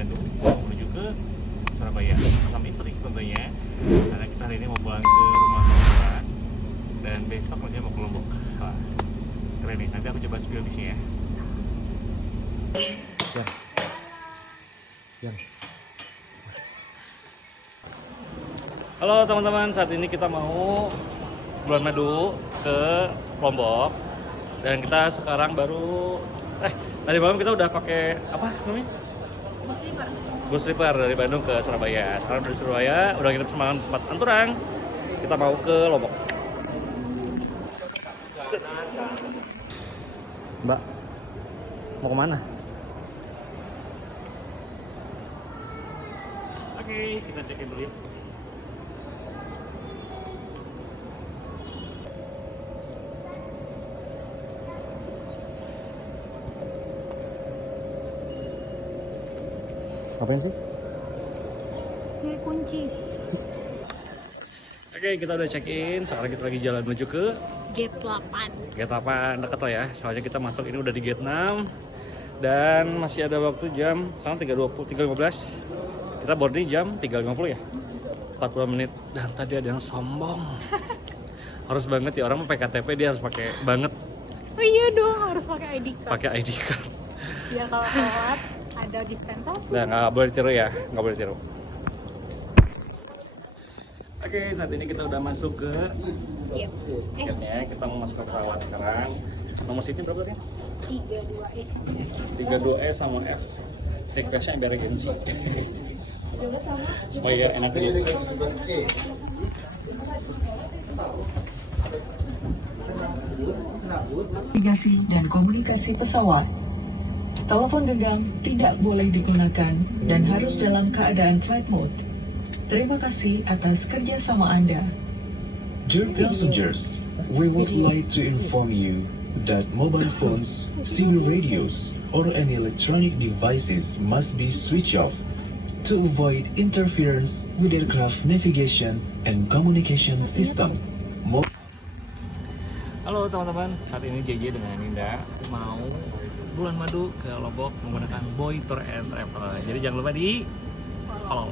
Bandung menuju ke Surabaya sama istri tentunya, karena kita hari ini mau pulang ke rumah mertua dan besok aja mau ke Lombok. Wah, keren nih, nanti aku coba spill di sini ya. Halo teman-teman, saat ini kita mau bulan madu ke Lombok dan kita sekarang baru tadi malam kita udah pakai apa namanya? Bus sleeper dari Bandung ke Surabaya. Sekarang dari Surabaya udah nginep semalam tempat Anturang. Kita mau ke Lombok. Mbak, mau kemana? Oke, kita cekin dulu ya. Ngapain sih? Ini kunci. Oke, kita udah check-in. Sekarang kita lagi jalan menuju ke Gate 8. Gate 8, deket lah ya. Soalnya kita masuk ini udah di Gate 6 dan masih ada waktu jam sekarang 3.15. Kita boarding jam 3.50 ya. 40 menit. Dan tadi ada yang sombong. Harus banget ya, orang mau pakai KTP dia harus pakai banget. Oh iya dong, harus pakai ID card. Pakai ID card. Ya kalau lewat ada dispensasi. Nah, nggak boleh ditiru ya, nggak boleh ditiru. Oke, saat ini kita udah masuk ke Yep. tiketnya. Kita mau masuk ke pesawat sekarang. Nomor seatnya berapa tadi? 32E. 32E sama F. Requestnya biar agensi. Supaya enak aja. Navigasi dan komunikasi pesawat. Telepon genggam tidak boleh digunakan dan harus dalam keadaan flight mode. Terima kasih atas kerjasama Anda. Dear passengers, we would like to inform you that mobile phones, CB radios, or any electronic devices must be switched off to avoid interference with aircraft navigation and communication system. Halo teman-teman, saat ini JJ dengan Ninda mau bulan madu ke Lombok menggunakan Boy Tour and Travel. Jadi jangan lupa di follow.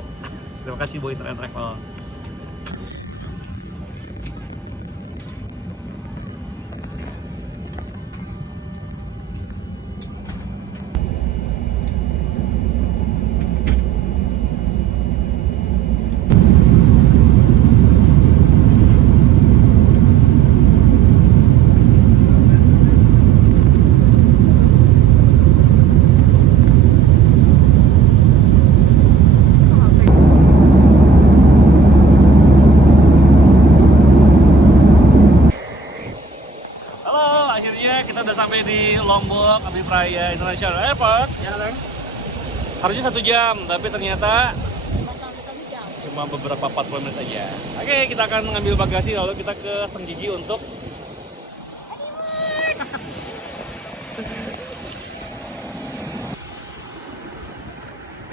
Terima kasih Boy Tour and Travel. Kita udah sampai di Lombok Abipraya International Airport. Harusnya 1 jam, tapi ternyata cuma beberapa 40 menit aja. Oke, kita akan mengambil bagasi lalu kita ke Senggigi untuk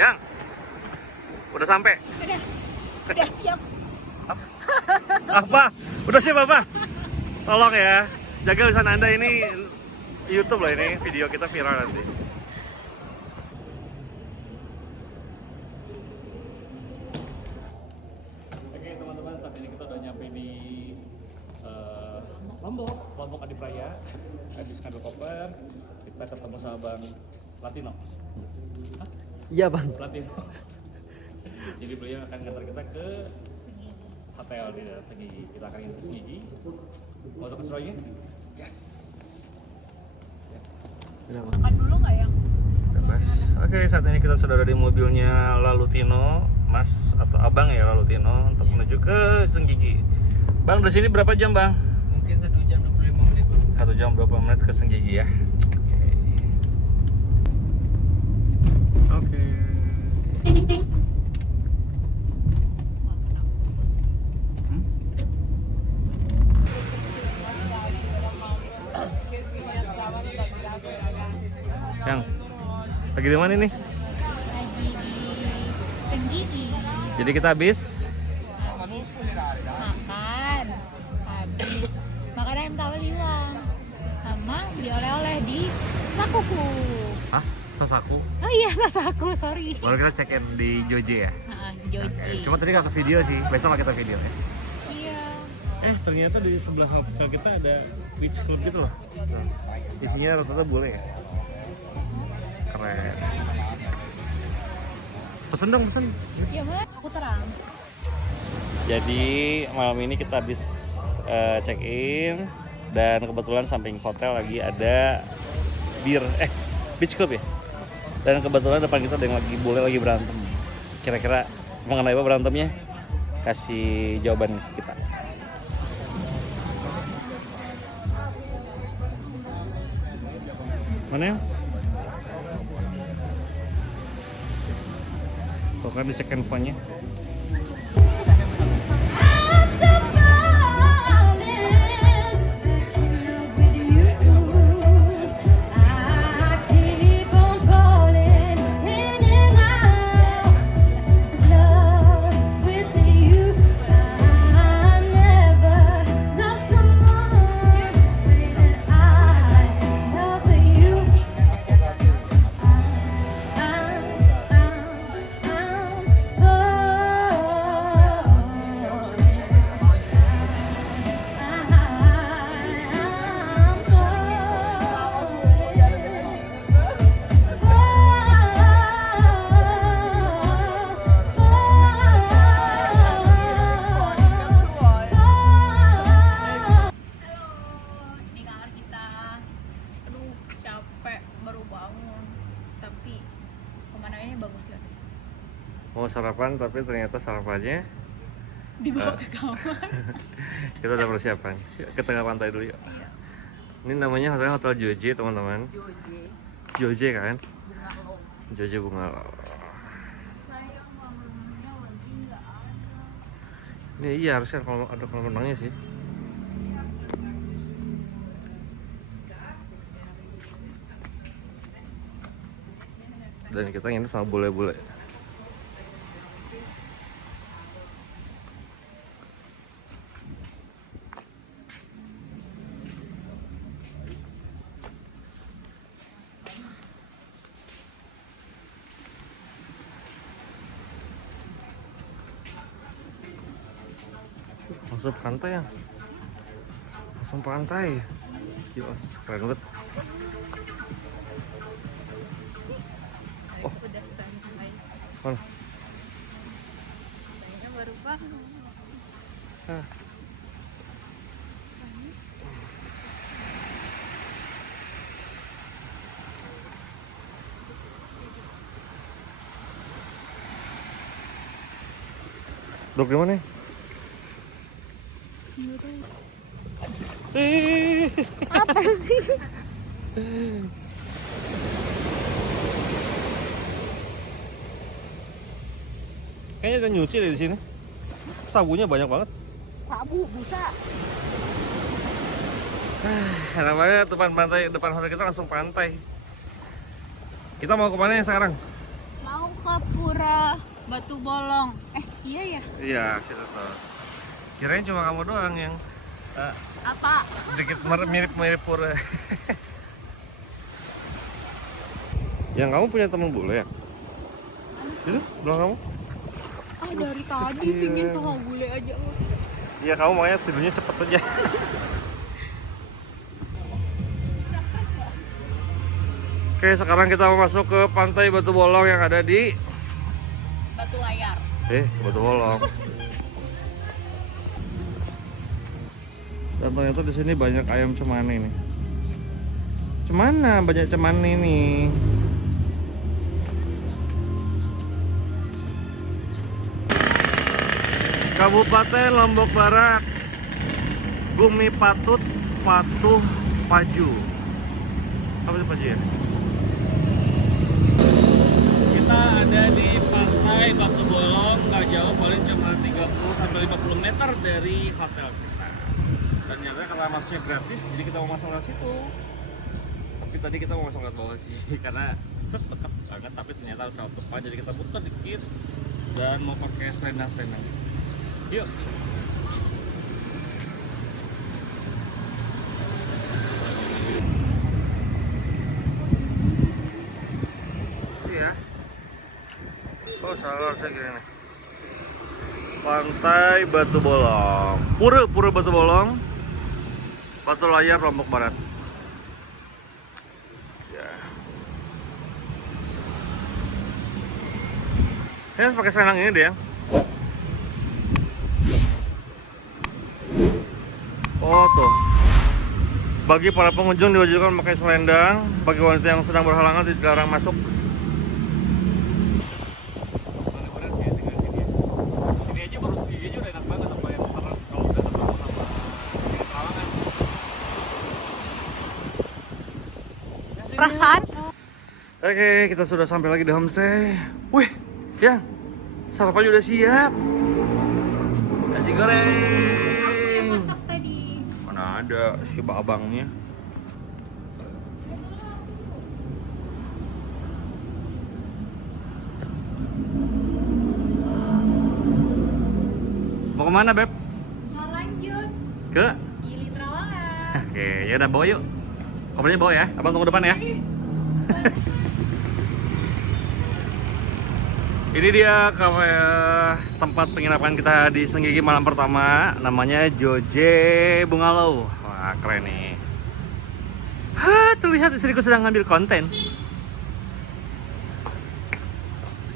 Yang udah sampai. Udah siap. Apa? Udah siap apa? Tolong ya, jaga lisan Anda, ini YouTube loh, ini video kita viral nanti. Oke teman-teman, saat ini kita udah nyampe di Lombok Adipraya. Habis ngambil koper, kita ketemu sama Bang Latino. Hah? Iya bang. Latino. Jadi beliau akan ngantar kita ke hotel di Senggigi. Kita akan ke Senggigi. Mau ke Surabaya? Yes. Makan dulu nggak ya? Bebas. Oke, saat ini kita sudah ada di mobilnya Lalutino, Mas atau Abang ya Lalutino, untuk menuju ke Senggigi. Bang, dari sini berapa jam bang? Mungkin 1 jam 25 menit. 1 jam 20 menit ke Senggigi ya. Oke. Yang lagi di mana nih? Lagi di Senggigi. Jadi kita habis Makan. Habis makan ayam tawar hilang. Sama beli oleh-oleh di Sakuku. Hah? Sasaku. Oh iya, Sasaku, sorry. Baru kita check in di Joje ya. Joji. Cuma tadi nggak ke video sih, besok lah kita video ya. Iya. Ternyata di sebelah hotel kita ada beach club gitu loh. Isinya rata-rata bule ya. Keren. Pesen dong, pesen. Iya, Mas. Aku terang. Jadi malam ini kita habis check in dan kebetulan samping hotel lagi ada beach club ya. Dan kebetulan depan kita ada yang lagi berantem. Kira-kira mengenai apa berantemnya? Kasih jawaban kita. Mana ya? Tuh kan dicek handphonenya. Mau sarapan tapi ternyata sarapannya Dibawa ke kamar. kita udah persiapan. Yuk, ke tengah pantai dulu yuk. Ini namanya hotel Joje teman-teman. Joje kan? Joje Bungalow. Ini iya harusnya kalau ada kolam renangnya sih. Dan kita nginep sama bule-bule. Langsung pantai ya, langsung pantai. Gila, keren banget. Oh, mana? Baru bangun. Duduk di mana? Apa sih? Kayaknya ada nyuci deh di sini. Sabunnya banyak banget. Sabu, busa. Enak banget depan pantai, depan hotel kita langsung pantai. Kita mau kemana ya sekarang? Mau ke Pura Batu Bolong. Iya ya? Iya, situ tuh. Kirain cuma kamu doang yang Apa? sedikit mirip-mirip pura. Yang kamu punya temen bule ya? Itu belakang kamu? Dari tadi pingin sama bule aja, Mas. Iya, kamu makanya tidurnya cepet aja. Oke, sekarang kita mau masuk ke pantai Batu Bolong yang ada di Batu Layar. Batu Bolong. Dan ternyata di sini banyak ayam cemani nih. Cemana banyak cemani nih. Kabupaten Lombok Barat, Bumi Patut, Patuh, Paju. Apa itu Paju ya? Kita ada di pantai Batu Bolong, nggak jauh, paling cuma 30-50 meter dari hotel kita. Dan ternyata karena masuknya gratis, jadi kita mau masuk lewat situ. Tapi tadi kita mau masuk lewat bawah sih, karena dekat banget, tapi ternyata harus lewat depan, jadi kita muter dikit dan mau pakai selendang-selendang. Yuk. Oh, salah harusnya gini nih. Pantai Batu Bolong. Pura Batu Bolong. Batu Layar, Lombok Barat. Ya. Ini harus pakai selendang ini deh ya. Oh tuh. Bagi para pengunjung diwajibkan memakai selendang. Bagi wanita yang sedang berhalangan dilarang masuk. Sini aja baru segini aja udah enak banget, apalagi kalau udah ketemu sama Trawangan. Perasaan? Oke, kita sudah sampai lagi di homestay. Wih, ya, sarapannya udah siap. Nasi goreng. Masak tadi. Mana ada si abangnya? Mau kemana, Beb? Mau lanjut. Ke? Gili Trawangan. Oke, ya udah bawa yuk. Kopernya bawa ya. Abang tunggu depan ya. Ini dia tempat penginapan kita di Senggigi malam pertama. Namanya Joje Bungalau. Wah, keren nih. Terlihat istriku sedang ngambil konten.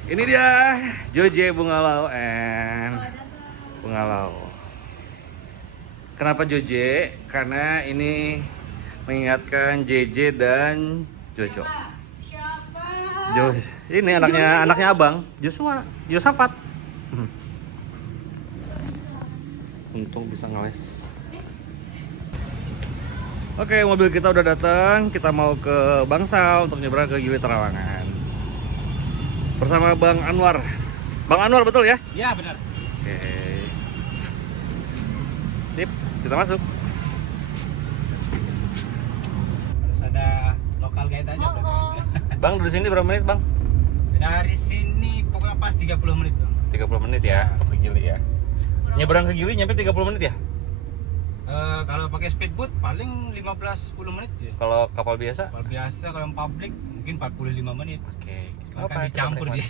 Ini dia Joje Bungalau Bungalau. Kenapa Joje? Karena ini mengingatkan JJ dan Jojo. Siapa? Ini anaknya abang, Yosafat. Untung bisa ngeles. Oke, mobil kita udah datang. Kita mau ke Bangsal untuk nyebrang ke Gili Trawangan. Bersama Bang Anwar. Bang Anwar betul ya? Ya benar. Oke. Sip, kita masuk. Harus ada lokal guide aja. Bang, dari sini berapa menit, Bang? Dari sini pokoknya pas 30 menit dong. 30 menit ya, untuk ke Gili ya. Nyebrang ke Gili nyampe 30 menit ya? Kalau pakai speedboat paling 15-10 menit ya. Kalau kapal biasa? Kalau biasa kalau yang publik mungkin 45 menit. Oke. Kan dicampur dia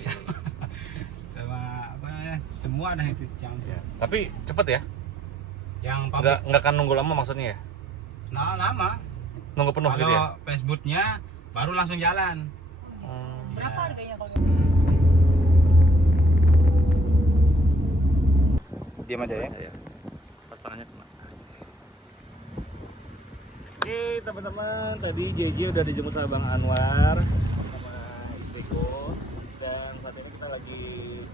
sama apa namanya? Semua ada itu dicampur. Ya. Tapi cepet ya? Yang publik Nggak akan nunggu lama maksudnya ya? lama. Nunggu penuh gitu ya? Kalau speedboatnya baru langsung jalan. Berapa harganya kalau Diam aja ya. Ya. Pas tangannya kena. Oke teman-teman, tadi JJ udah dijemput sama Bang Anwar sama istriku. Dan saat ini kita lagi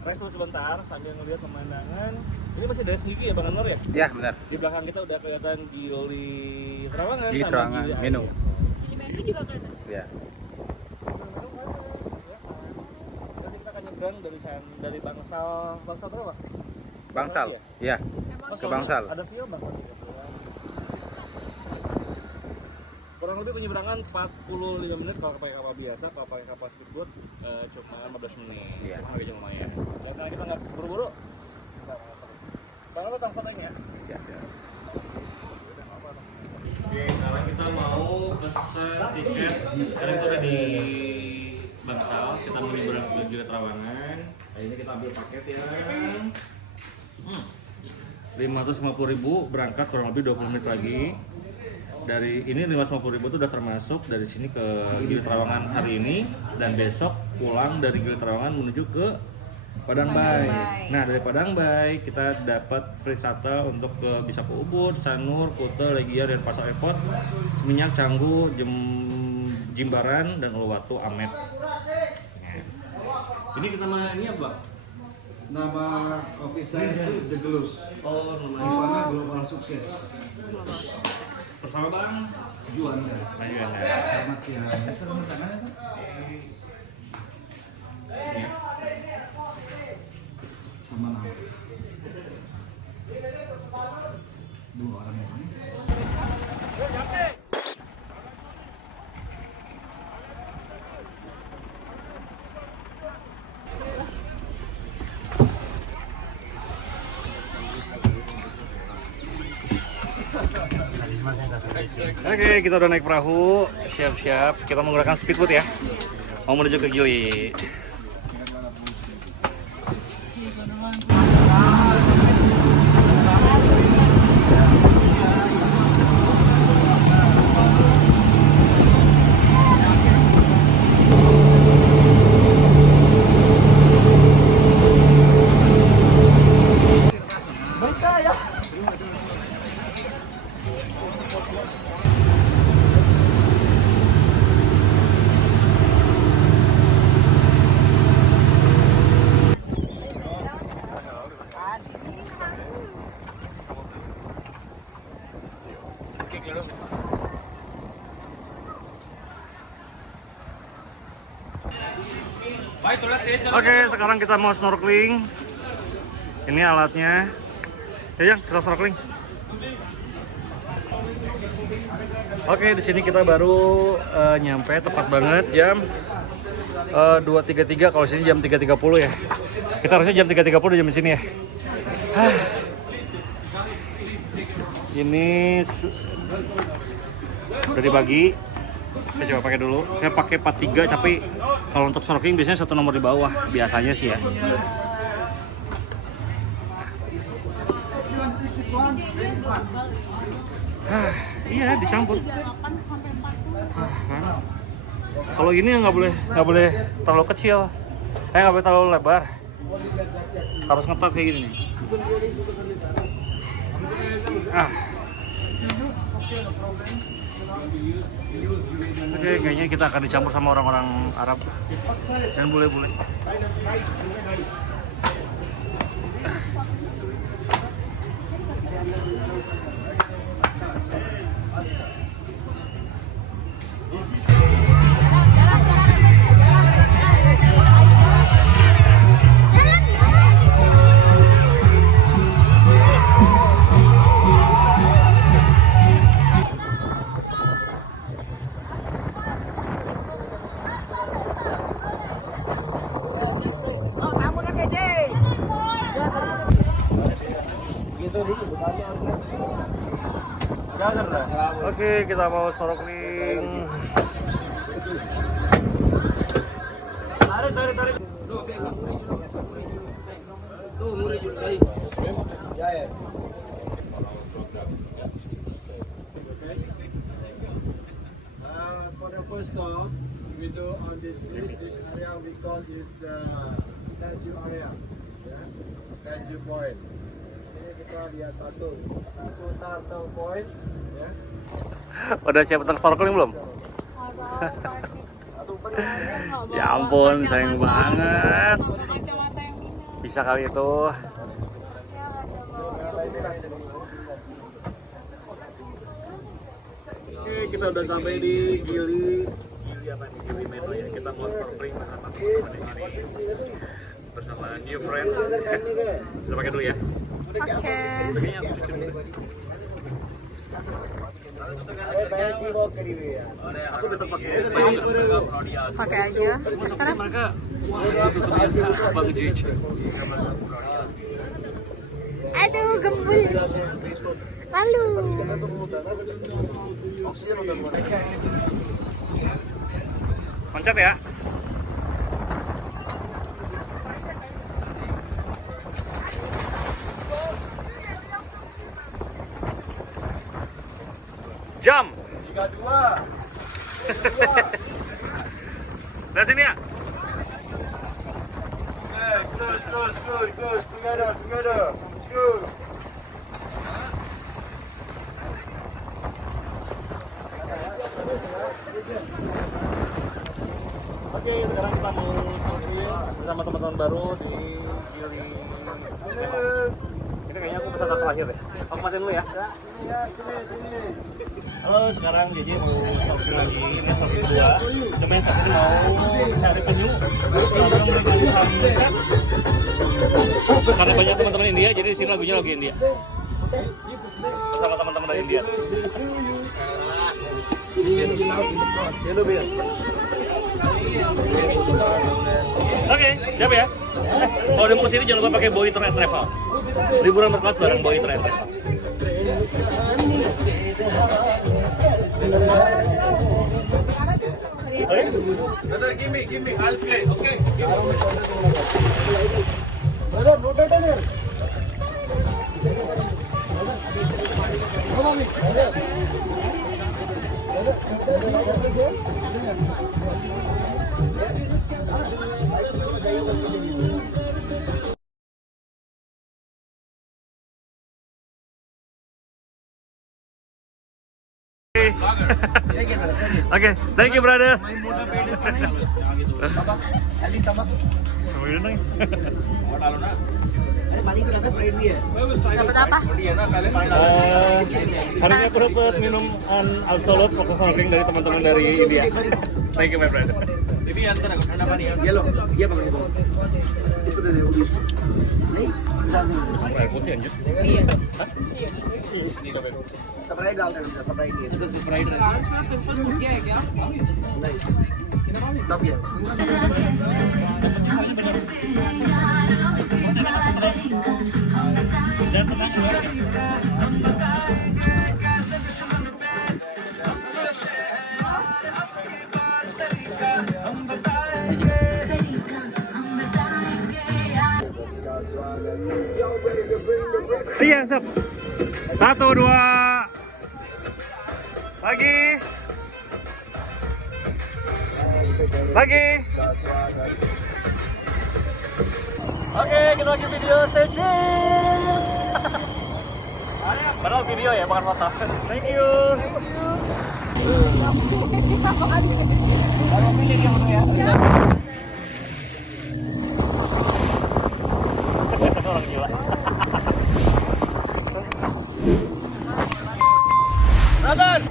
rest dulu sebentar sambil ngeliat pemandangan. Ini masih dari Senggigi ya Bang Anwar ya? Ya benar. Di belakang kita udah kelihatan Gili Trawangan Gili sama Trawangan, Gili Menu. Air. Gili Menu juga kelihatan. Ya. Nanti kita akan nyebrang dari Bangsal berapa? Bangsal. Iya. Oh, Ke Bangsal. Ada view Bangsal. Kurang lebih penyeberangan 45 menit kalau pakai kapal biasa, kalau pakai kapal speedboat cuma 15 menit. Iya. Cuma harganya lumayan. Dan karena kita nggak buru-buru, Bang lo tangkap ya? Ya. Oke, sekarang kita mau pesan tiket. Karena kita udah di Bangsal, kita mau nyebrang ke Gili Trawangan. Nah, ini kita ambil paket ya. 550.000 berangkat kurang lebih 20 menit lagi. Dari ini 550.000 itu udah termasuk dari sini ke Gili Trawangan hari ini dan besok pulang dari Gili Trawangan menuju ke Padang Bay. Nah dari Padang Bay kita dapat free shuttle untuk ke bisa ke Ubud, Sanur, Kuta, Legia, dan Pasar Airport, Seminyak, Canggu, Jimbaran, dan Uluwatu, Amet. Ini kita ini apa? Nama office saya itu The Glows. Oh, Ivana Global Sukses. bersama Bang Juanda. Juanda. Selamat siang. Kita tanda tangannya Pak. Ya. Sama nama. Dua orang ini. Oke, kita udah naik perahu, siap-siap. Kita menggunakan speedboat ya. Mau menuju ke Gili. Oke, sekarang kita mau snorkeling. Ini alatnya. Ya, kita snorkeling. Oke, di sini kita baru nyampe tepat banget jam 2.33. Kalau sini jam 3.30 ya. Kita harusnya jam 3.30 jam di sini ya. Ini udah dibagi. Saya coba pakai dulu. Saya pakai 43, tapi kalau untuk snorkeling biasanya satu nomor di bawah. Biasanya sih ya. Iya, dicampur. Kalau gini nggak boleh terlalu kecil. Nggak boleh terlalu lebar. Harus ngetat kayak gini nih. Oke, kayaknya kita akan dicampur sama orang-orang Arab dan bule-bule. Oke, kita mau snorkeling. Tarik. For the first stop, we do on this area we call this statue area, yeah? Statue point. Sini kita lihat patung turtle point, ya. Udah siap tentang snorkeling belum? Ya ampun, sayang banget. Bisa kali itu. Oke, kita udah sampai di Gili Medo ya. Kita mau snorkeling bersama teman-teman di sini. Bersama new friend. Kita pakai dulu ya. Oke. Kayaknya aku cuci dulu. Aku tetap pakai Pakai aja. Terserah. mereka. Wah, itu ternyata Bang Jujur. Aduh, gembul. Lalu. Loncat ya. Jam. 32. Lihat sini ya. Close. Together. Screw. Oke, sekarang kita mau snorkeling bersama teman-teman baru di Gili. Ini kayaknya aku peserta terakhir deh. Aku matiin dulu ya. Sini. Halo, sekarang JJ mau snorkeling lagi. Ini snorkeling kedua. Cuma yang satu mau cari penyu. Karena mereka bisa mendekat. Karena banyak teman-teman India, jadi di sini lagunya lagu India. Bersama teman-teman dari India. Oke, siap ya. Kalau udah mau kesini jangan lupa pakai Boy Tour and Travel. Liburan berkelas bareng Boy Tour and Travel. Give me. I'll play. Okay. Oke, thank you brother. Alis tambah. Sama yun lang. Dapat apa? Hari ini aku dapat minum Absolut Fokus Snorkeling dari teman-teman dari India. Thank you my brother. Ini antar Yellow. Iya Pak. Itu dari Uli. air putih anjir. Spray डालते हैं spray ये Spray tapi ya Iya, sob. 1, 2. Lagi. Lagi. Oke, kita lagi video. Stay cheers. Padahal video ya, bukan foto. Thank you. Orang gila. Atas.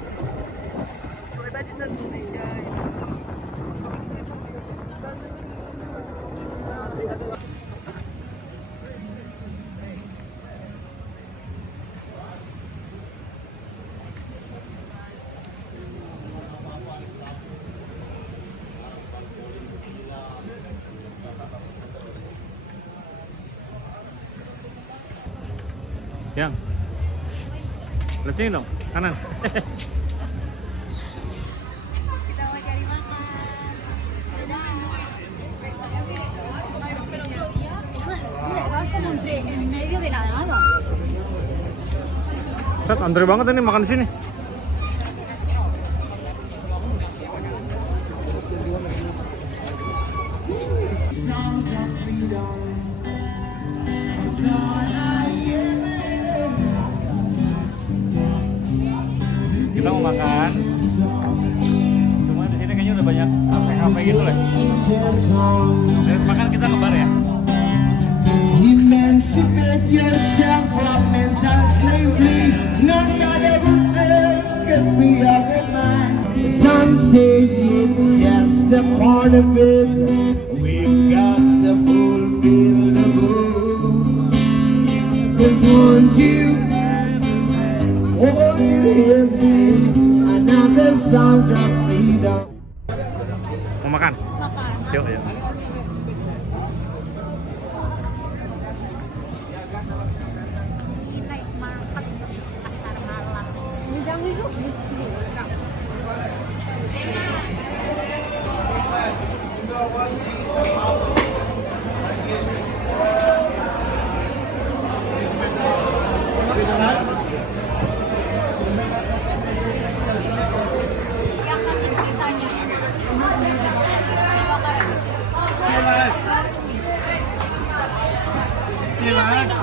Yang. Lihat sini dong, kanan. Set, antri banget ini makan di sini. Kita mau makan. Cuma di sini kayaknya udah banyak kafe-kafe gitu lah. Dan makan kita ke bar ya. Emancipate yourself from mental slavery. None God ever failed, get free of your mind. Some say it's just a part of it. We've got to fulfill the book. 'Cause won't you hold it here, another sounds of freedom. Mau makan? Makan. Yuk, yuk. Night market pasar malam. Udang itu yang kasih sisanya.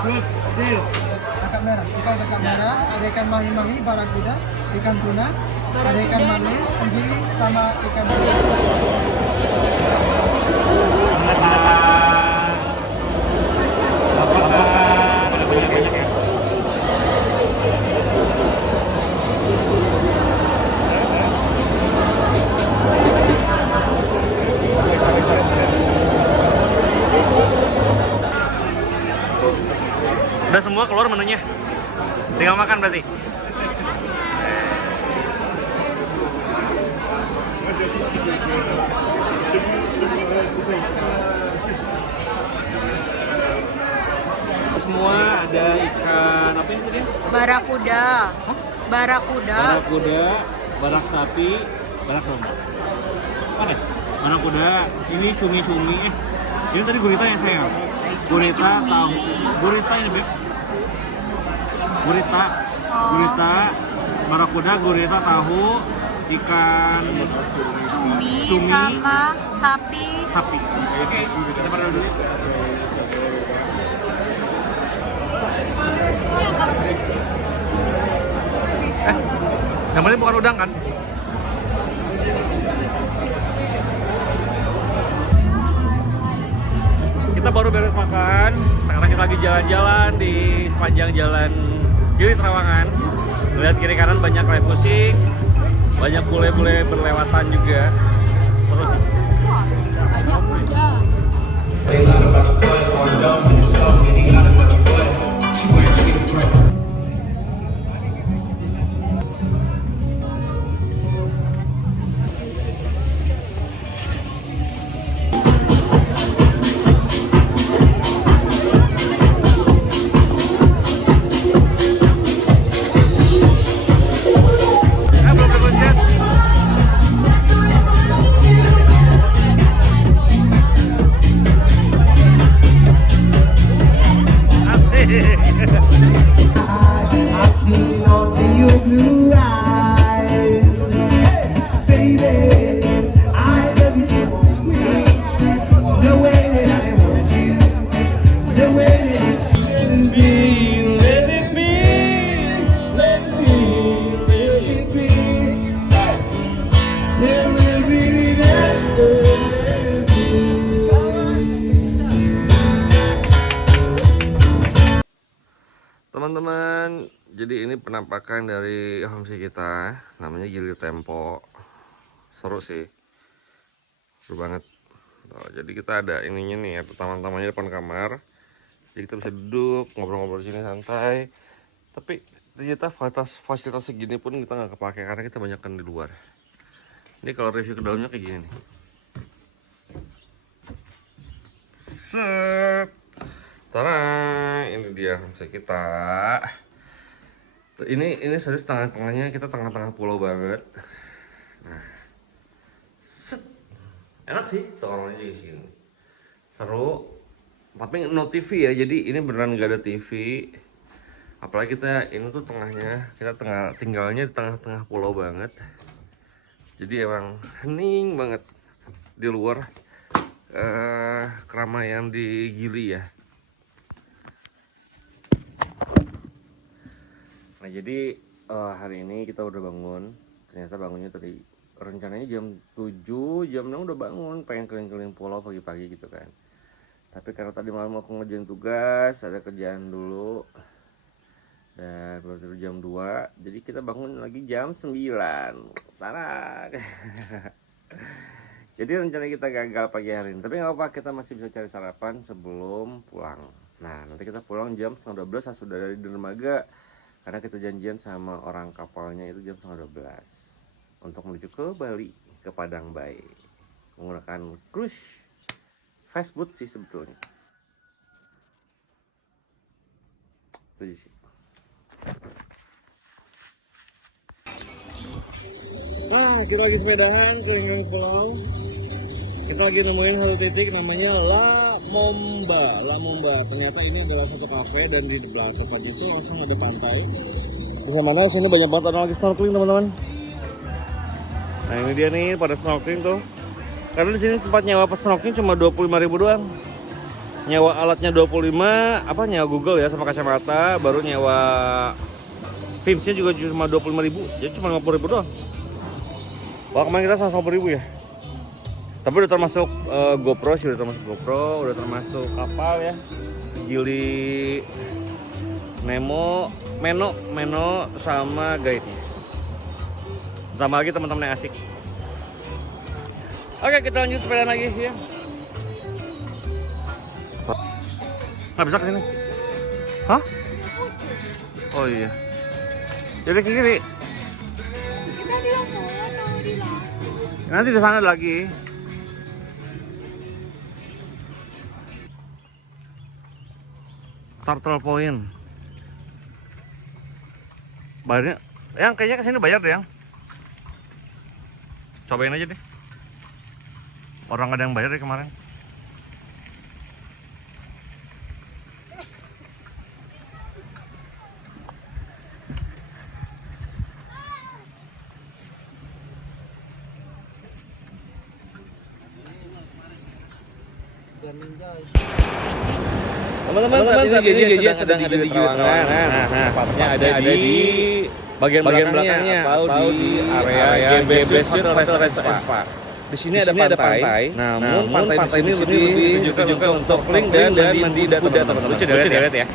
Good deal. Kakak merah, kakak merah, ada ikan mahi-mahi, barakuda, ikan tuna, ada ikan mane, tinggi sama ikan Udah semua keluar menunya. Tinggal makan berarti. Semua ada ikan apa ini tadi? Barakuda. Barakuda. Barakuda, barak sapi, barak domba. Apa ya? Barakuda, ini cumi-cumi. Ini tadi gurita yang saya. Gurita tahu. Gurita ini, Beb. Gurita. Gurita, barakuda, gurita tahu, ikan Cumi sama sapi. sapi. Oke, kita pada dulu. Yang mana Berarti bukan udang kan? Kita baru beres makan, sekarang kita lagi jalan-jalan di sepanjang jalan Gili Trawangan. Lihat kiri kanan banyak live musik, banyak bule-bule berlewatan juga. Terus Banyak kuda. belum dipencet. Asik. I've seen all of your blue eyes. Baby, I love you so the way that I want you, the way that it's let it be, let it be, let it be. There will be never Teman-teman, jadi ini penampakan dari homestay kita, namanya Gili Tempo. Seru sih, seru banget. Tuh, jadi kita ada ininya nih, ada taman-tamannya depan kamar. Jadi kita bisa duduk, ngobrol-ngobrol di sini santai. Tapi ternyata fasilitas segini pun kita nggak kepake karena kita banyak kan di luar. Ini kalau review ke dalamnya kayak gini nih. Set. Tara, ini dia homestay kita. Ini serius tengah-tengahnya, kita tengah-tengah pulau banget. Nah, set. Enak sih, tuh orangnya juga sini. Seru, tapi no TV ya, jadi ini beneran nggak ada TV. Apalagi kita ini tuh tengahnya, kita tinggalnya di tengah-tengah pulau banget. Jadi emang hening banget di luar keramaian di Gili ya. Nah jadi hari ini kita udah bangun. Ternyata bangunnya tadi rencananya jam 7, jam 6 udah bangun, pengen keliling-keliling pulau pagi-pagi gitu kan. Tapi karena tadi malam aku ngerjain tugas, ada kerjaan dulu, dan baru tidur jam 2, jadi kita bangun lagi jam 9. Tarak. Jadi rencana kita gagal pagi hari ini, tapi nggak apa-apa, kita masih bisa cari sarapan sebelum pulang. Nah nanti kita pulang jam 11:30 sudah dari dermaga, karena kita janjian sama orang kapalnya itu jam 11:30 untuk menuju ke Bali, ke Padang Bay, menggunakan cruise fastboat sih sebetulnya. Itu sih. Nah, kita lagi sepedahan keliling pulau. Kita lagi nemuin satu titik namanya La Momba. Ternyata ini adalah satu kafe dan di belakang tempat itu langsung ada pantai. Di mana sini banyak banget orang lagi snorkeling teman-teman. Nah ini dia nih pada snorkeling tuh. Karena di sini tempat nyewa snorkeling cuma 25.000 doang. Nyewa alatnya 25, nyewa Google ya sama kacamata, baru nyewa Pimsnya juga cuma 25.000, jadi cuma 50.000 doang. Wah kemarin kita 150.000 ya. Tapi udah termasuk GoPro sih, udah termasuk kapal ya. Gili Nemo, Meno sama guide-nya. Tambah lagi teman-teman yang asik. Oke, kita lanjut sepeda lagi ya. Nggak bisa ke sini. Hah? Oh iya. Jadi ke kiri. Kita di Lamongan atau di Lampung? Nanti di sana lagi. Turtle Point. Bayarnya, yang kayaknya kesini bayar deh yang. Cobain aja deh. Orang ada yang bayar deh kemarin. Teman-teman, saat ini JJ sedang ada di Terowongan. Nah, tepatnya ada di bagian belakangnya atau di area GB Best Rest Spa. Di sini ada pantai, namun pantai ini lebih ditujukan untuk snorkeling dan mandi kuda, teman-teman. Lucu deh, lihat ya.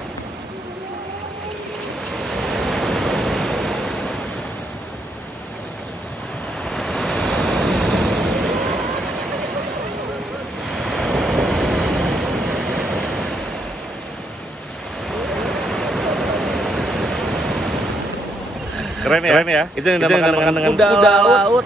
Keren ya? Itu yang dinamakan dengan kuda laut.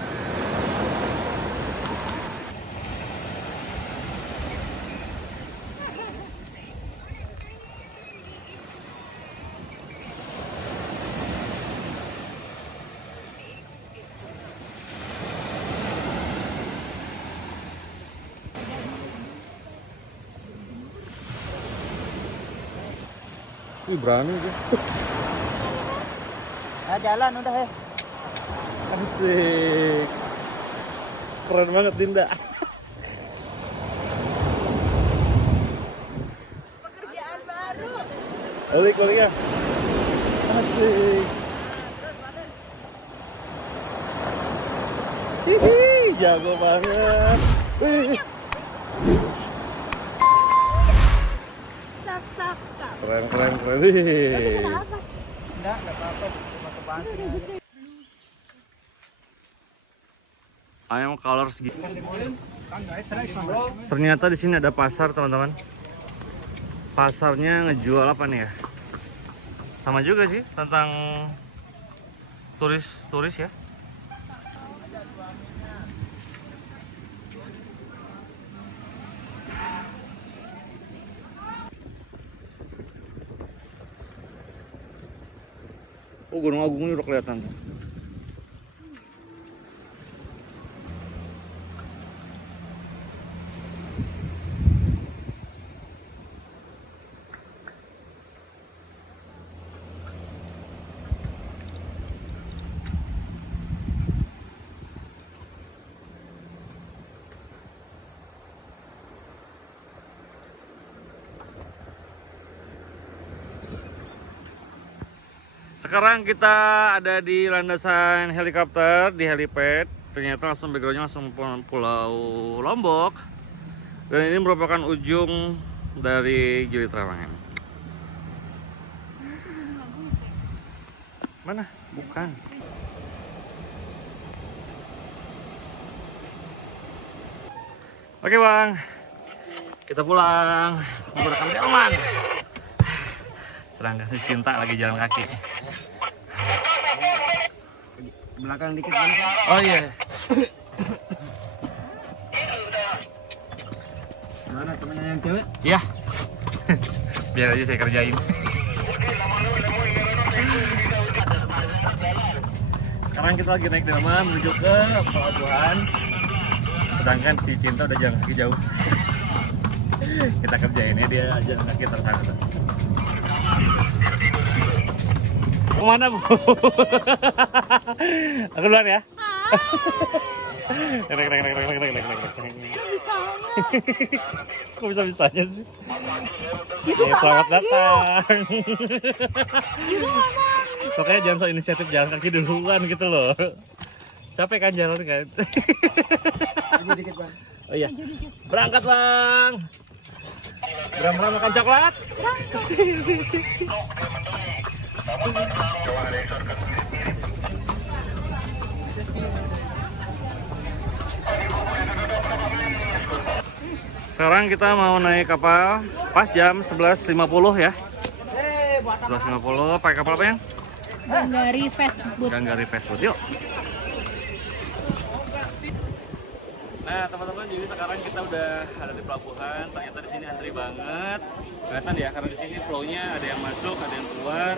Wih, berani dia. Jalan udah ya. Asik. Keren banget Dinda. Pekerjaan baru. Balik ya. Asik. Hihi, jago banget. Wih. Stop. Keren. Wih. Kenapa? Enggak apa-apa. Cuma kepancing. Ayam colors gitu. Ternyata di sini ada pasar, teman-teman. Pasarnya ngejual apa nih ya? Sama juga sih tentang turis ya. Oh, Gunung Agung ini udah kelihatan. Sekarang kita ada di landasan helikopter di helipad. Ternyata langsung backgroundnya langsung Pulau Lombok. Dan ini merupakan ujung dari Gili Trawangan. Mana? Bukan. Oke bang, kita pulang menggunakan delman. Sedangkan si Sinta lagi jalan kaki. Belakang dikit kan? Oh iya. Mana temennya yang cewek? Iya. Biar aja saya kerjain. Sekarang kita lagi naik delman menuju ke pelabuhan. Sedangkan si Cinta udah jalan kaki jauh. Kita kerjainnya dia jalan kaki tersangka. Kemana Bu? Aku duluan ya. Kok bisa-bisanya sih? Selamat datang. Pokoknya jangan so inisiatif jalan kaki duluan gitu loh. Capek kan jalan kan? Dikit bang. Oh iya. Berangkat bang. Beram-beram makan coklat. Sekarang kita mau naik kapal pas jam 11.50 ya. 11.50 pakai kapal apa yang? Ganggari Fastboat. Ganggari Fastboat, yuk. Nah teman-teman, jadi sekarang kita udah ada di pelabuhan. Ternyata di sini antri banget. Kelihatan ya, karena di sini flow-nya ada yang masuk, ada yang keluar,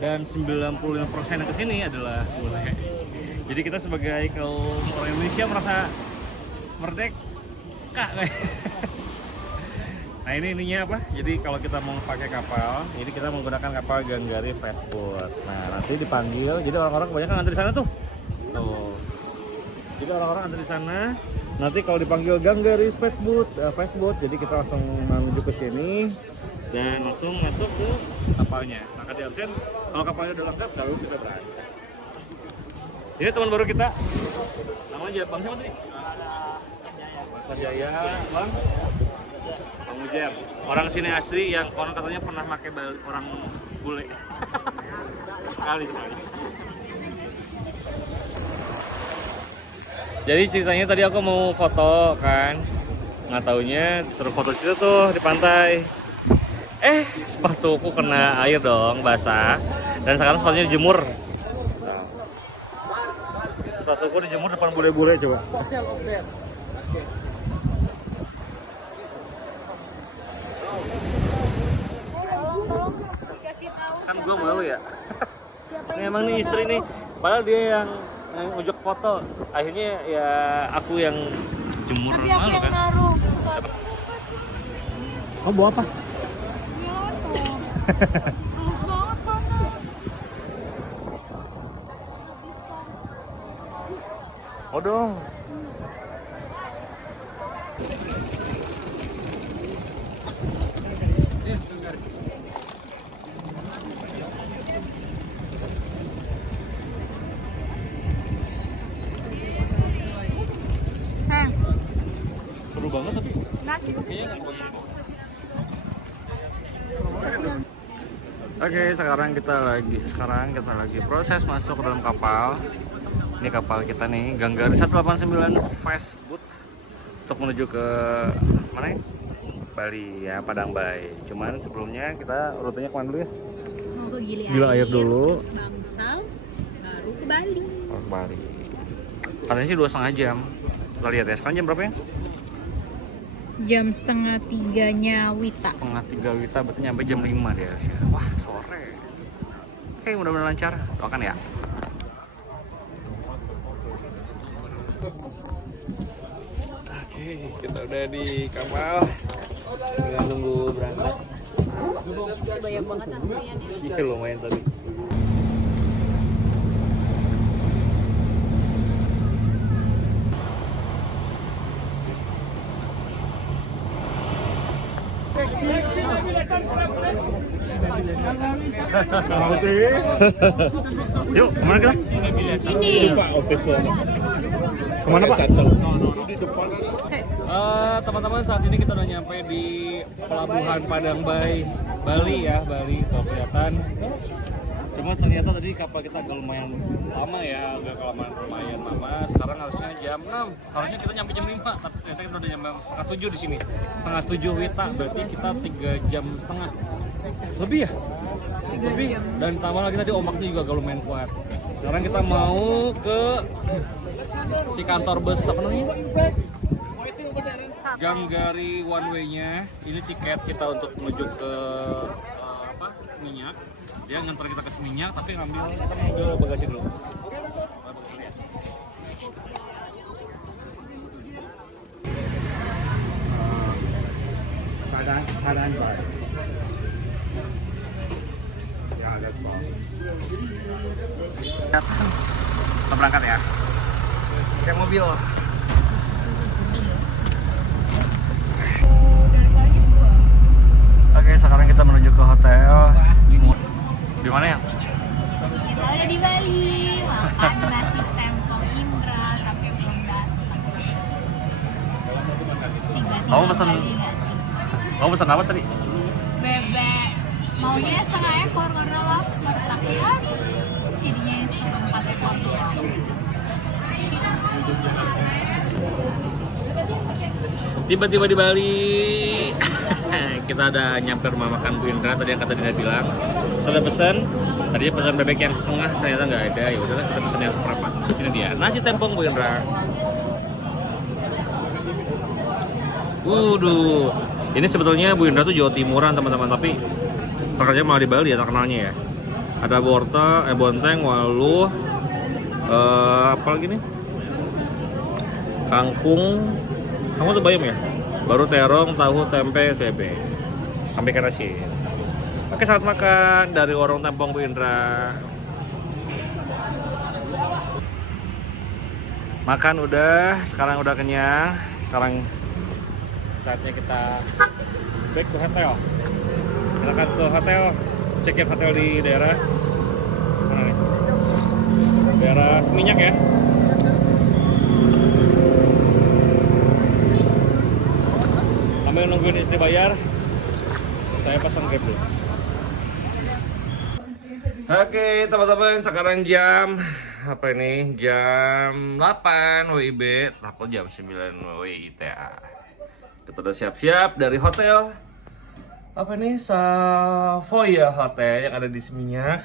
dan 95% yang kesini adalah bule. Jadi kita sebagai kaum orang Indonesia merasa merdeka. Nah ini ininya apa? Jadi kalau kita mau pakai kapal, ini kita menggunakan kapal Ganggari Fastboat. Nah nanti dipanggil, jadi orang-orang kebanyakan antri di sana tuh. Tuh. Jadi orang-orang antri di sana. Nanti kalau dipanggil Ganggari Fastboat, jadi kita langsung menuju ke sini. dan langsung masuk ke kapalnya. Maka di absen, kalau kapalnya udah lengkap baru kita berangkat. Ini teman baru kita, namanya Bang siapa tadi? Bang Sanjaya, Bang Ujer. Orang sini asli yang konon katanya pernah pakai orang bule. Sekali. Jadi ceritanya tadi aku mau foto kan, nggak taunya disuruh foto situ tuh di pantai. Sepatuku kena air dong, basah. Dan sekarang sepatunya dijemur. Nah, sepatuku dijemur depan bule-bule coba. Kan gue malu ya. Ini emang nih istri nih, padahal dia yang ujak foto. Akhirnya ya aku yang jemur. Tapi aku malu yang kan. naruh. Kamu bawa apa? Oh dong. Seru banget tapi. Oke, sekarang kita lagi proses masuk ke dalam kapal. Ini kapal kita nih, Ganggari 189 Fast Boat untuk menuju ke mana ya? Bali ya, Padang Bay. Cuman sebelumnya kita rutenya kemana dulu ya? Mau ke Gila Air dulu. terus Bangsal, baru ke Bali. Ke Bali. Katanya sih 2,5 jam. Kita lihat ya, sekarang jam berapa ya? Jam 2:30-nya Wita. 2:30 Wita, berarti nyampe jam 5 dia. Wah, sore. Oke, mudah-mudahan lancar. Doakan ya. Oke, kita udah di kapal. Tinggal nunggu berangkat. Banyak banget antriannya. Iya, lumayan tadi. Yuk, kemana kita? Ini. Kemana Pak? Teman-teman, saat ini kita udah nyampe di Pelabuhan Padang Bay, Bali ya, Bali kalau kelihatan. Cuma ternyata tadi kapal kita agak lumayan lama ya, agak kelamaan lumayan lama. Sekarang harusnya jam 6, harusnya kita nyampe jam 5, tapi ternyata kita udah nyampe setengah 7 di sini. Setengah 7 Wita, berarti kita 3 jam setengah. Lebih ya? Lebih. Dan tambah lagi tadi ombaknya juga agak lumayan kuat. Sekarang kita mau ke si kantor bus apa namanya? Ganggari one way-nya. Ini tiket kita untuk menuju ke Seminyak. Dia nganter kita ke Seminyak, tapi ngambil bagasi dulu. Keadaan baik. Ya, Kita berangkat ya. Pakai mobil. Oke, sekarang kita menuju ke hotel. Di mana ya? Kita udah di Bali, makan nasi tempong Indra, tapi belum datang. Kamu pesan- Bali nggak sih? Kamu pesan apa tadi? Bebek. Maunya setengah ekor karena lapar, tapi aduh, sininya 4 ekor doang. Tiba-tiba di Bali. Kita ada nyampe rumah makan Bu Indra tadi yang kata Dina bilang. Kita udah pesan. Tadinya pesan bebek yang setengah, ternyata nggak ada. Ya udahlah, kita pesan yang seperempat. Ini dia nasi tempong Bu Indra. Waduh, ini sebetulnya Bu Indra tuh Jawa Timuran teman-teman, tapi pekerjaan malah di Bali ya terkenalnya ya. Ada bonteng, waluh, apa lagi nih? Kangkung, kamu tuh bayam ya? Baru terong, tahu, tempe, tempe, sampai ikan asin. Oke, selamat makan dari warung Tempong Bu Indra. Makan udah, sekarang udah kenyang. Sekarang saatnya kita back to hotel. akan ke hotel, check-in hotel di daerah mana nih? Daerah Seminyak ya. Sambil nungguin istri bayar, saya pesan Grab dulu. Oke teman-teman, sekarang jam apa ini? Jam 8 WIB, atau jam 9 WITA. Kita udah siap-siap dari hotel apa ini? Savoia Hotel yang ada di Seminyak.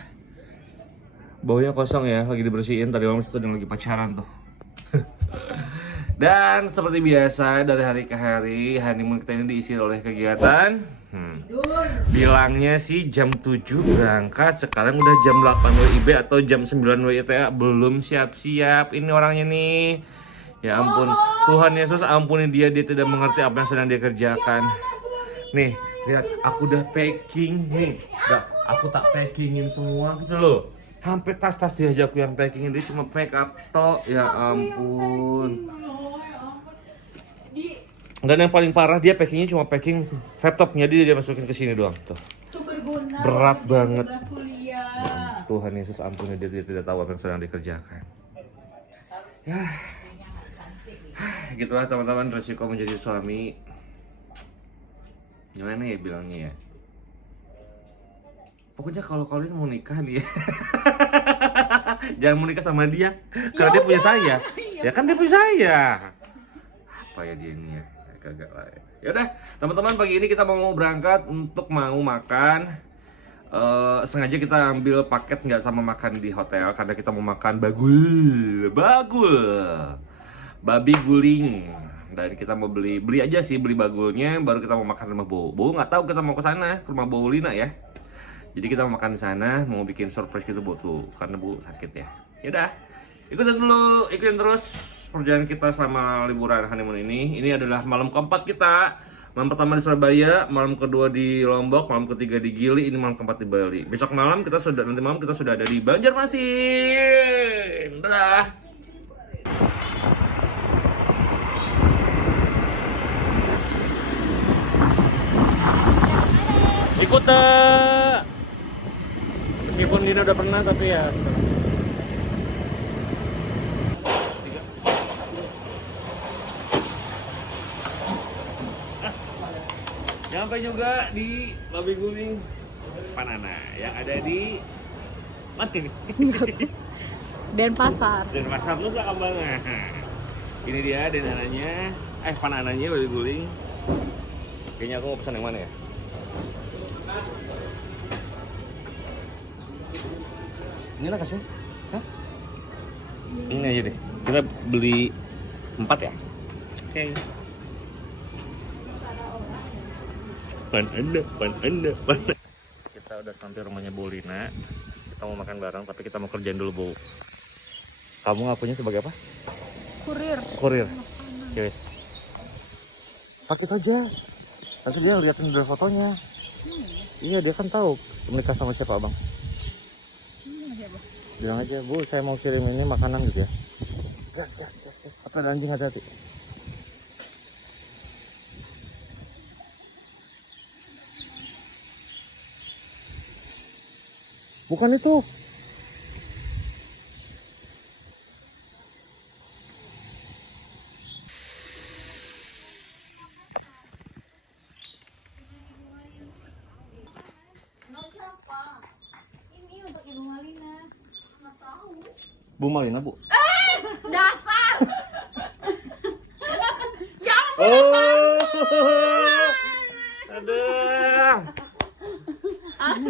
Baunya kosong ya, lagi dibersihin. Tadi malam itu lagi pacaran tuh. Dan seperti biasa dari hari ke hari, honeymoon kita ini diisi oleh kegiatan. Bilangnya sih jam 7 berangkat, sekarang udah jam 8 WIB atau jam 9 WITA, belum siap-siap. Ini orangnya nih. Ya ampun, Tuhan Yesus ampuni dia tidak mengerti apa yang sedang dia kerjakan. Nih, lihat, aku udah packing nih. Aku tak packingin semua gitu loh. Hampir tas-tas dia aja aku yang packingin, dia cuma pack up toh. Ya ampun. Dan yang paling parah, dia packingnya cuma packing laptopnya, dia masukin ke sini doang tuh. Berat banget. Tuhan Yesus ampuni dia tidak tahu apa yang sedang dikerjakan. Ya, gitulah teman-teman, resiko menjadi suami. Gimana ya bilangnya ya? Pokoknya kalau kalian mau nikah nih ya, jangan mau nikah sama dia, karena dia punya saya. Ya kan dia punya saya. Apa ya dia ini ya? Kagak lah ya. Yaudah teman-teman, pagi ini kita mau berangkat untuk mau makan. Sengaja kita ambil paket nggak sama makan di hotel karena kita mau makan bagul babi guling. Dan kita mau beli aja sih, beli bagulnya, baru kita mau makan rumah Bowo. Bowo nggak tahu kita mau ke sana, ke rumah Bowo Lina ya. Jadi kita mau makan di sana, mau bikin surprise gitu buat tuh, karena Bu sakit ya. Yaudah, ikutin terus perjalanan kita selama liburan honeymoon ini. Ini adalah malam keempat kita. Malam pertama di Surabaya, malam kedua di Lombok, malam ketiga di Gili, ini malam keempat di Bali. Nanti malam kita sudah ada di Banjarmasin. Dadah. Ikut meskipun Dina udah pernah tapi ya. Sampai juga di Babi Guling Panana yang ada di mana ini? Denpasar. Denpasar Nusa Kambangan. Ini dia Denananya, Panananya Babi Guling. Kayaknya aku mau pesan yang mana ya? Ini lah kasih. Hah? Ini aja deh. Kita beli 4 ya? Oke. Pan anda. Kita udah sampai rumahnya Bu Lina. Kita mau makan bareng, tapi kita mau kerjain dulu, Bu. Kamu ngakunya sebagai apa? Kurir. Oke. Sakit aja. Nanti dia liatin dari fotonya. Iya, dia kan tahu menikah sama siapa, Abang. Bilang aja, Bu, saya mau kirim ini makanan gitu ya. Gas. Apa ada anjing, hati-hati. Bukan itu. Bu Malina, Bu. Dasar. Ya Oh. Aduh. aku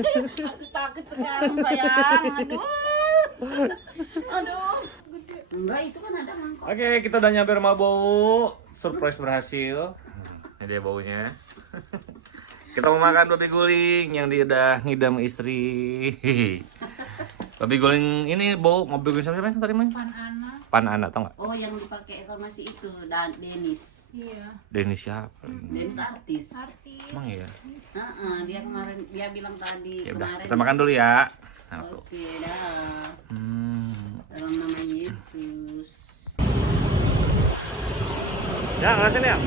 takut sekarang sayang. Aduh. Enggak, itu kan ada mangkok. Oke, kita udah nyampe rumah Bowo. Surprise berhasil. Ini dia baunya. Kita mau makan babi guling yang dia udah ngidam istri. Babi guling ini Bowo, mau babi guling siapa tadi main? Pan Ana, tau nggak? Oh, yang dipakai sama si itu, dan Denis. Iya. Denis siapa? Denis artis. Emang iya? Dia kemarin dia bilang tadi Ya udah, kemarin. kita makan dulu ya. Nah, tuh. Oke, dah. Dalam nama Yesus. Ya, ngerasain ya?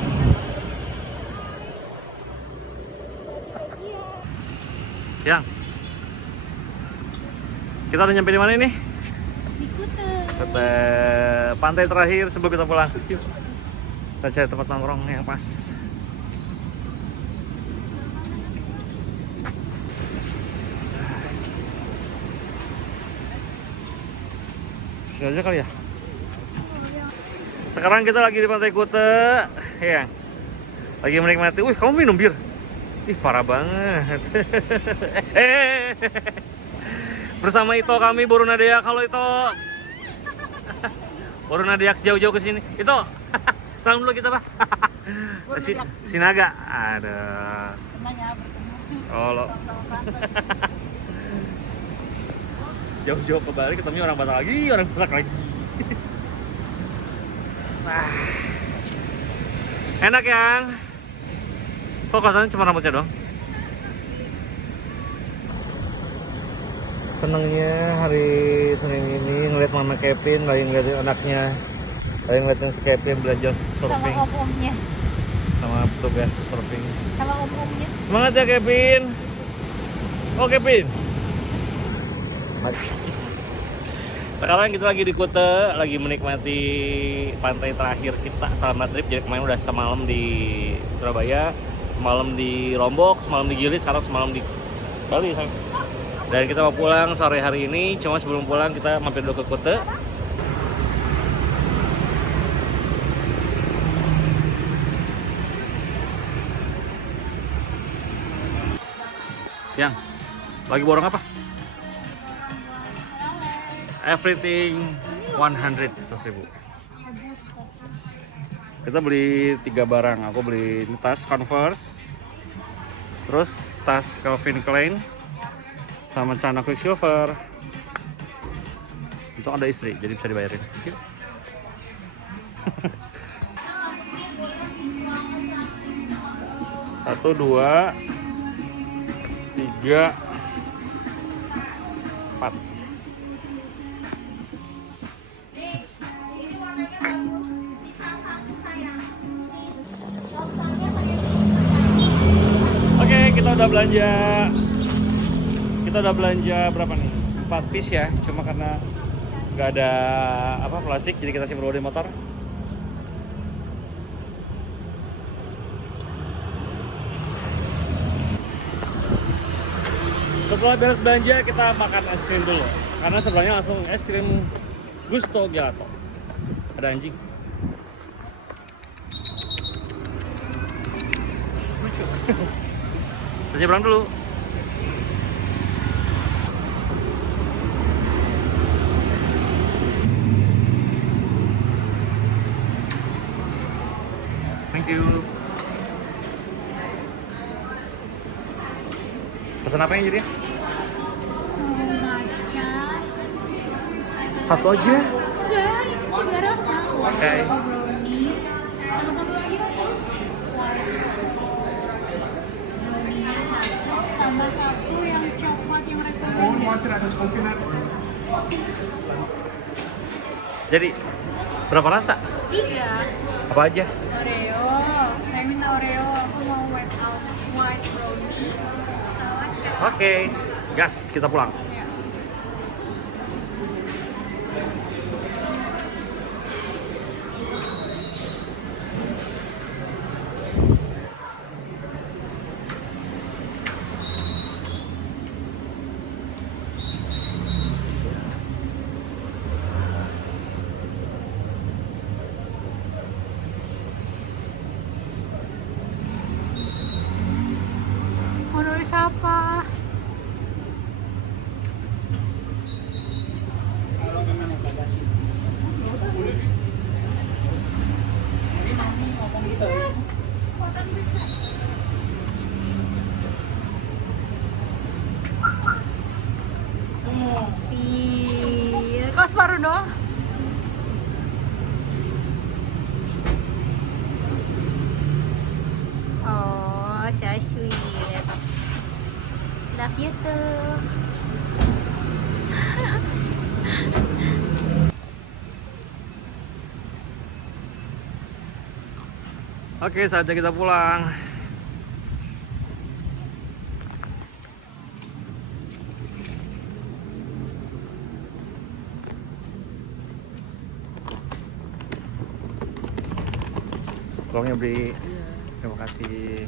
Yang kita udah nyampe di mana ini? Di Kuta. Kuta, pantai terakhir sebelum kita pulang. Yuk, kita cari tempat nongkrong yang pas. Sini aja kali ya. Sekarang kita lagi di Pantai Kuta, ya. Lagi menikmati. Wih, kamu minum bir? Ih, parah banget. Bersama Ito kami, Boru Nadia. Kalau Ito Boru Nadia jauh-jauh ke sini. Ito, salam dulu kita, Pak. Sinaga. Ada. Semuanya bertemu. Oh, lo. Jauh-jauh ke Bali ketemu orang Batak lagi. Wah. Enak yang. Kok katanya cuma rambutnya doang? Senangnya hari Senin ini ngeliat Mama Kevin, lagi ngeliatin anaknya, lagi ngeliatin si Kevin belajar surfing Sama om-omnya. sama petugas surfing. Sama om-omnya. Semangat ya Kevin. Oh Kevin. Sekarang kita lagi di Kuta, lagi menikmati pantai terakhir kita selama trip. Jadi kemarin udah semalam di Surabaya, semalam di Lombok, semalam di Gili, sekarang semalam di Bali. Dan kita mau pulang sore hari ini. Cuma sebelum pulang kita mampir dulu ke Kuta. Yang lagi borong apa? Everything 100 100.000. Kita beli 3 barang. Aku beli tas Converse, terus tas Calvin Klein, sama celana Quicksilver. Untuk ada istri, jadi bisa dibayarin. Thank you. Satu, dua, tiga, 4. Oke, kita udah belanja. Kita udah belanja berapa nih? 4 piece ya. Cuma karena nggak ada apa plastik, jadi kita simpen dulu di motor. Setelah beres belanja, kita makan es krim dulu. Karena sebelahnya langsung es krim Gusto Gelato. Ada anjing. Lucu. Kita nyebrang dulu. Thank you. Pesan apa yang jadi? Satu aja. Enggak, ini 3 rasa. Oke. Brownie. Sama satu lagi apa? Brownie-nya satu, sama satu yang coklat yang recommended. Jadi berapa rasa? 3. Apa aja? Oreo. Saya minta Oreo. Aku mau white brownie sama coklat. Oke. Gas, kita pulang. Ya. Mau nulis apa? Kok separuh doang? Oh, so sweet. Love you too. Oke, saatnya kita pulang. Tolong ya Bri. Terima kasih.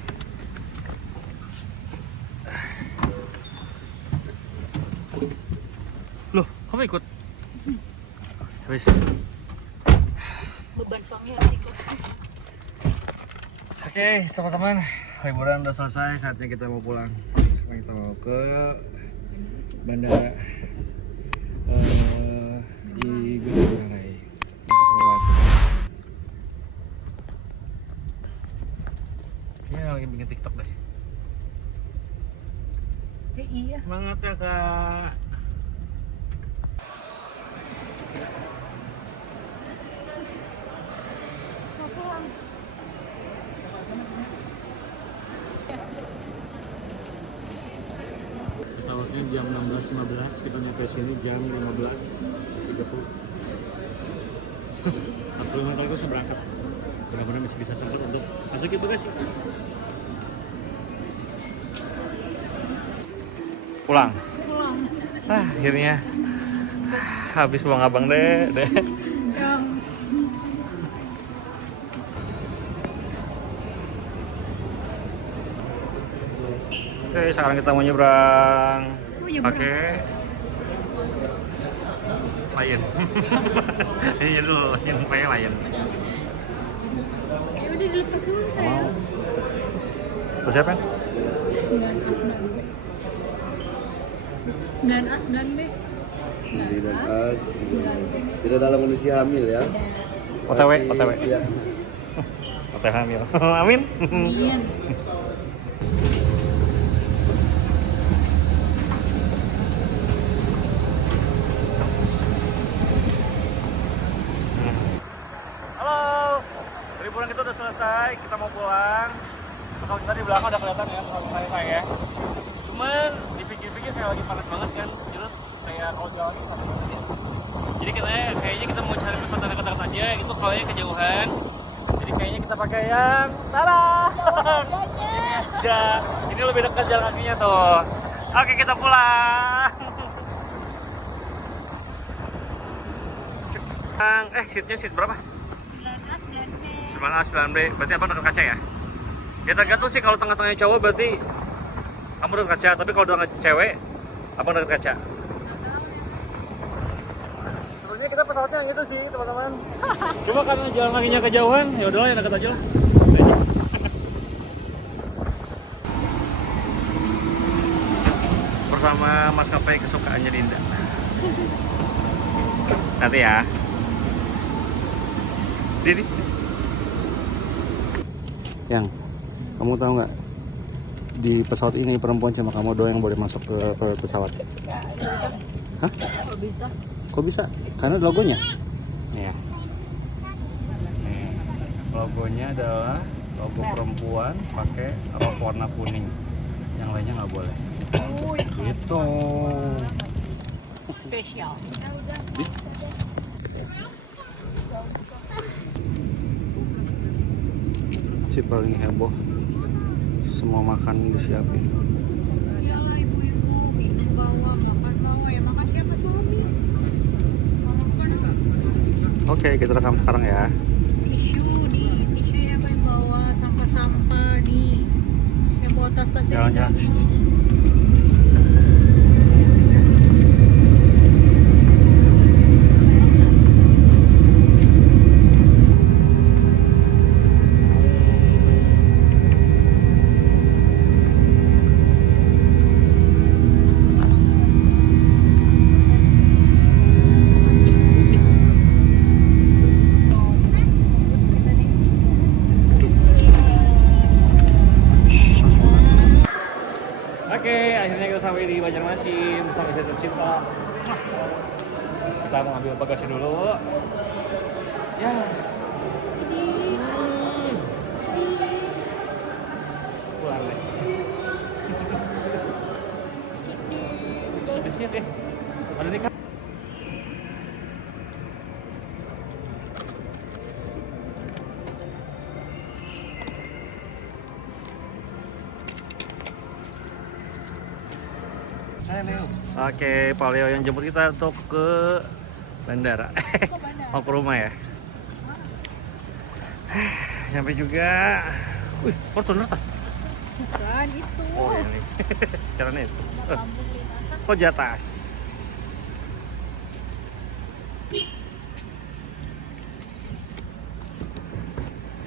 Loh, kamu ikut? Habis. Beban suami harus ikut. Oke, teman-teman, liburan udah selesai, saatnya kita mau pulang. Sekarang kita mau ke bandara di Gusti Ngurah Rai. Kayaknya lagi bikin TikTok deh. Iya. Semangat ya Kak. Pesawatnya jam 16.15, kita nyampe sini jam 15.30. 45 kali gue berangkat. Benar-benar masih bisa sempat untuk masukin bagasi. Pulang. Akhirnya habis uang abang deh. Oke, sekarang kita mau nyebrang. Pakai Lion. Ini dulu, yang pakai Lion. Ya udah dilepas dulu saya. Mau? Persiapan? 9A, 9B. 9A, tidak dalam kondisi hamil ya. OTW, Masih- OTW. Iya. OTW hamil. Amin. Iya. Halo, liburan kita udah selesai, kita mau pulang. Kalau kita di belakang udah kelihatan ya, kalau saya ya. Cuman dipikir-pikir kayak lagi panas banget kan, terus kayak kalau jalan ini panas banget ya. Jadi kayaknya kita mau cari pesawat yang dekat-dekat aja, itu kalau yang kejauhan. Jadi kayaknya kita pakai yang salah. Ini lebih dekat jalan kakinya tuh. Oke, kita pulang. Seatnya seat berapa? 9A, 9B. 9A, 9B, berarti abang dekat kaca ya? Ya tergantung sih, kalau tengah-tengahnya cowok berarti kamu dekat kaca, tapi kalau dekat cewek, abang dekat kaca. Sebenarnya kita pesawatnya yang itu sih teman-teman. Cuma karena jalan kakinya kejauhan, ya udahlah yang dekat aja lah. Bersama maskapai kesukaannya Dinda. Nanti ya. Didi. Yang, kamu tahu nggak di pesawat ini perempuan cuma kamu doang yang boleh masuk ke pesawat? Hah? Kok bisa? Kok bisa? Karena logonya. Iya. Nih, logonya adalah logo perempuan pakai rok warna kuning. Yang lainnya nggak boleh. Gitu. Spesial. Si paling heboh, semua makan disiapin. Iyalah ibu-ibu, ibu bawa, makan bawa, ya makan siapa suami? Oke, kita rekam sekarang ya. Tisu nih, tisu yang bawa sampah-sampah nih, yang bawa tas-tas ini. Jalan-jalan. Oke, akhirnya kita sampai di Banjarmasin bersama istri tercinta. Kita mau ambil bagasi dulu. Ya. Pulang deh. Sedih deh. Ada nikah. Saya Leo. Oke, Pak Leo yang jemput kita untuk ke bandara. Mau ke rumah ya? Sampai juga. Wih, Fortuner tak? Bukan itu. Oh ini. Caranya itu. Lampu lintasan. Kok di atas?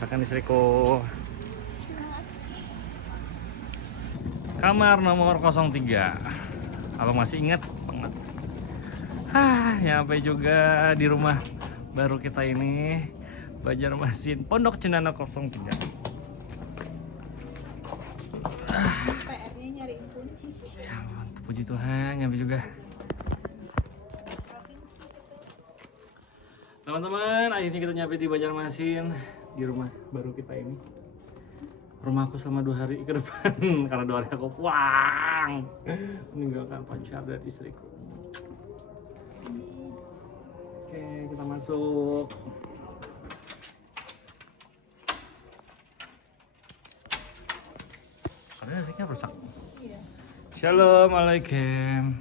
Makan istriku. Kamar nomor 03. Abang masih ingat banget. Nyampe juga di rumah baru kita ini, Banjarmasin, Pondok Cendana 03. PR-nya nyariin kunci. Ya ampun, puji Tuhan, nyampe juga. Teman-teman, akhirnya kita nyampe di Banjarmasin, di rumah baru kita ini. Rumahku selama 2 hari ke depan karena 2 hari aku pulang meninggalkan pacar dan istriku. Oke, kita masuk. Karena listriknya rusak. Shalom alaikum.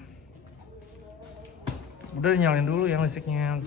Udah nyalain dulu yang listriknya.